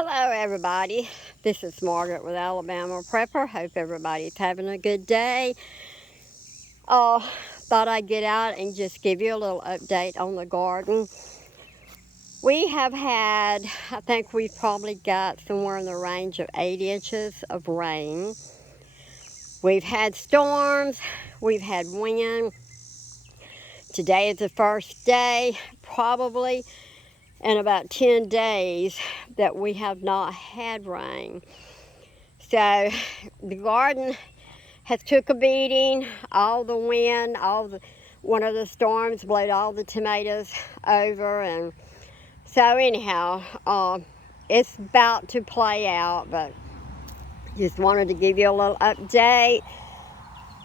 Hello everybody, this is Margaret with Alabama Prepper. Hope everybody's having a good day. Thought I'd get out and just give you a little update on the garden. We have had, I think we've probably got somewhere in the range of 8 inches of rain. We've had storms, we've had wind. Today is the first day, probably in about 10 days, that we have not had rain. So the garden has took a beating. All the wind, one of the storms blew all the tomatoes over, and so anyhow, it's about to play out. But just wanted to give you a little update.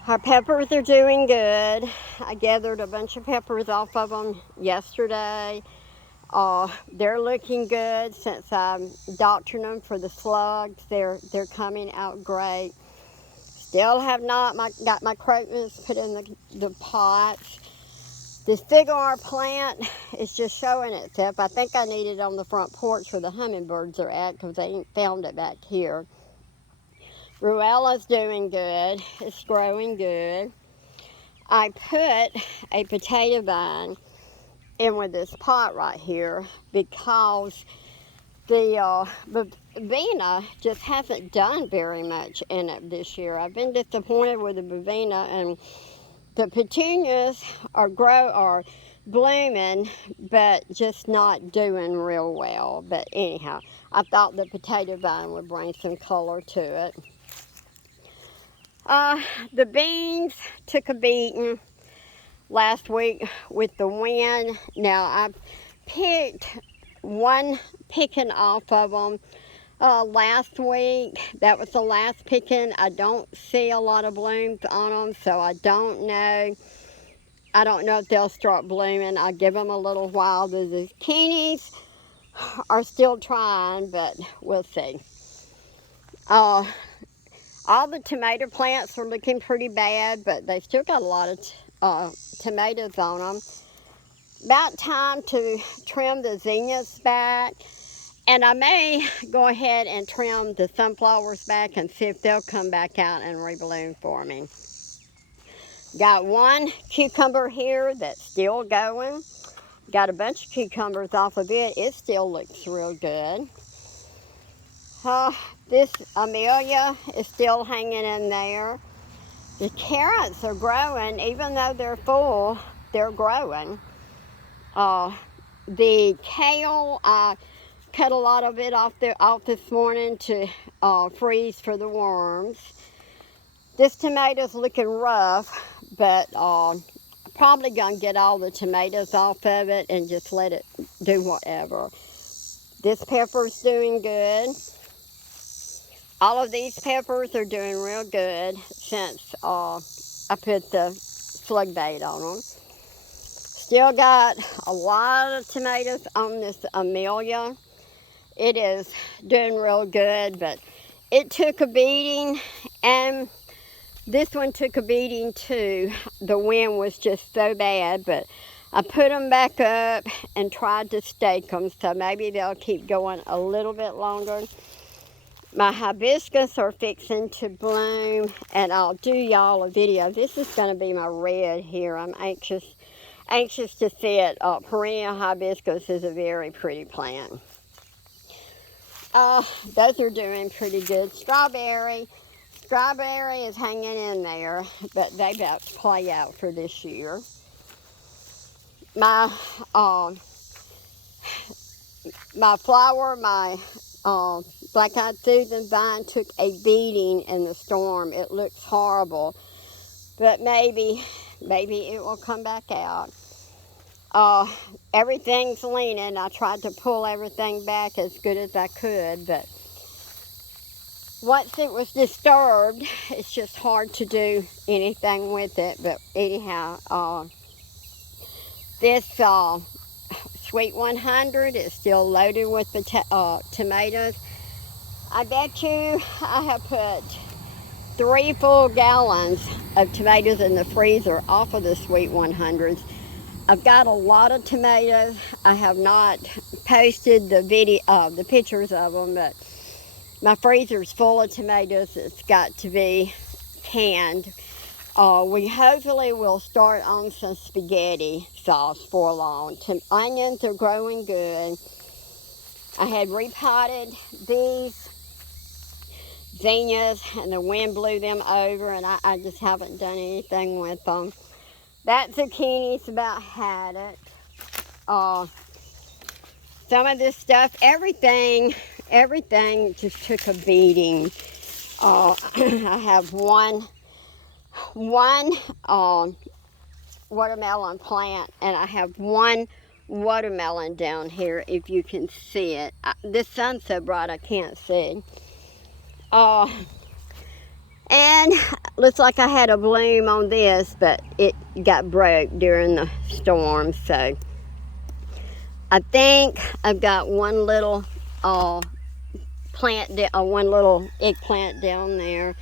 Our peppers are doing good. I gathered a bunch of peppers off of them yesterday. They're looking good since I doctored them for the slugs. They're coming out great. Still have not got my crotonus put in the pots. This figuar plant is just showing itself. I think I need it on the front porch where the hummingbirds are at because they ain't found it back here. Ruella's doing good. It's growing good. I put a potato vine in with this pot right here because the Bavina just hasn't done very much in it this year. I've been disappointed with the Bavina, and the petunias are blooming, but just not doing real well. But anyhow, I thought the potato vine would bring some color to it. The beans took a beating last week with the wind. Now I picked one picking off of them last week. That was the last picking. I don't see a lot of blooms on them, so I don't know. I don't know if they'll start blooming. I'll give them a little while. The zucchinis are still trying, but we'll see. All the tomato plants are looking pretty bad, but they still got a lot of tomatoes on them. About time to trim the zinnias back, and I may go ahead and trim the sunflowers back and see if they'll come back out and rebloom for me. Got one cucumber here that's still going. Got a bunch of cucumbers off of it. It still looks real good. This amelia is still hanging in there. The carrots are growing, even though they're full, they're growing. The kale, I cut a lot of it off this morning to freeze for the worms. This tomato's looking rough, but probably gonna get all the tomatoes off of it and just let it do whatever. This pepper's doing good. All of these peppers are doing real good since I put the slug bait on them. Still got a lot of tomatoes on this amelia. It is doing real good, but it took a beating, and this one took a beating too. The wind was just so bad, but I put them back up and tried to stake them, so maybe they'll keep going a little bit longer. My hibiscus are fixing to bloom, and I'll do y'all a video. This is going to be my red here. I'm anxious to see it. Perennial hibiscus is a very pretty plant. Those are doing pretty good. Strawberry is hanging in there, but they about to play out for this year. My flower, Black-eyed Susan vine took a beating in the storm. It looks horrible, but maybe it will come back out. Everything's leaning. I tried to pull everything back as good as I could, but once it was disturbed, it's just hard to do anything with it. But anyhow, this Sweet 100 is still loaded with tomatoes. I bet you I have put 3 full gallons of tomatoes in the freezer off of the Sweet 100s. I've got a lot of tomatoes. I have not posted the pictures of them, but my freezer's full of tomatoes. It's got to be canned. We hopefully will start on some spaghetti sauce for long. Onions are growing good. I had repotted these zinnias and the wind blew them over, and I just haven't done anything with them. That zucchini's about had it. Some of this stuff, everything just took a beating. I have one watermelon plant, and I have one watermelon down here, if you can see it. This sun's so bright I can't see. And looks like I had a bloom on this, but it got broke during the storm, so I think I've got one little one little eggplant down there.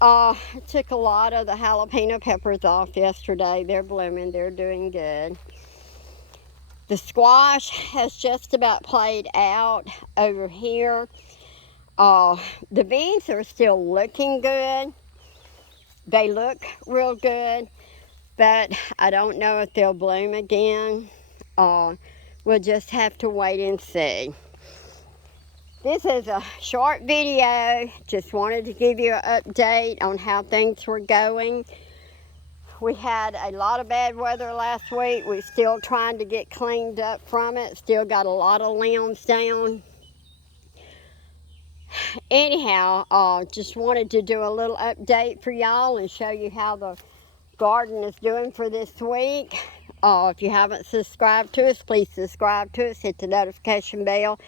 I took a lot of the jalapeno peppers off yesterday. They're blooming, they're doing good. The squash has just about played out over here. The beans are still looking good. They look real good, but I don't know if they'll bloom again. We'll just have to wait and see. This is a short video. Just wanted to give you an update on how things were going. We had a lot of bad weather last week. We're still trying to get cleaned up from it. Still got a lot of limbs down. Anyhow, just wanted to do a little update for y'all and show you how the garden is doing for this week. If you haven't subscribed to us, please subscribe to us. Hit the notification bell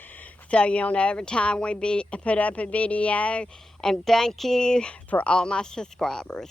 so you'll know every time we put up a video. And thank you for all my subscribers.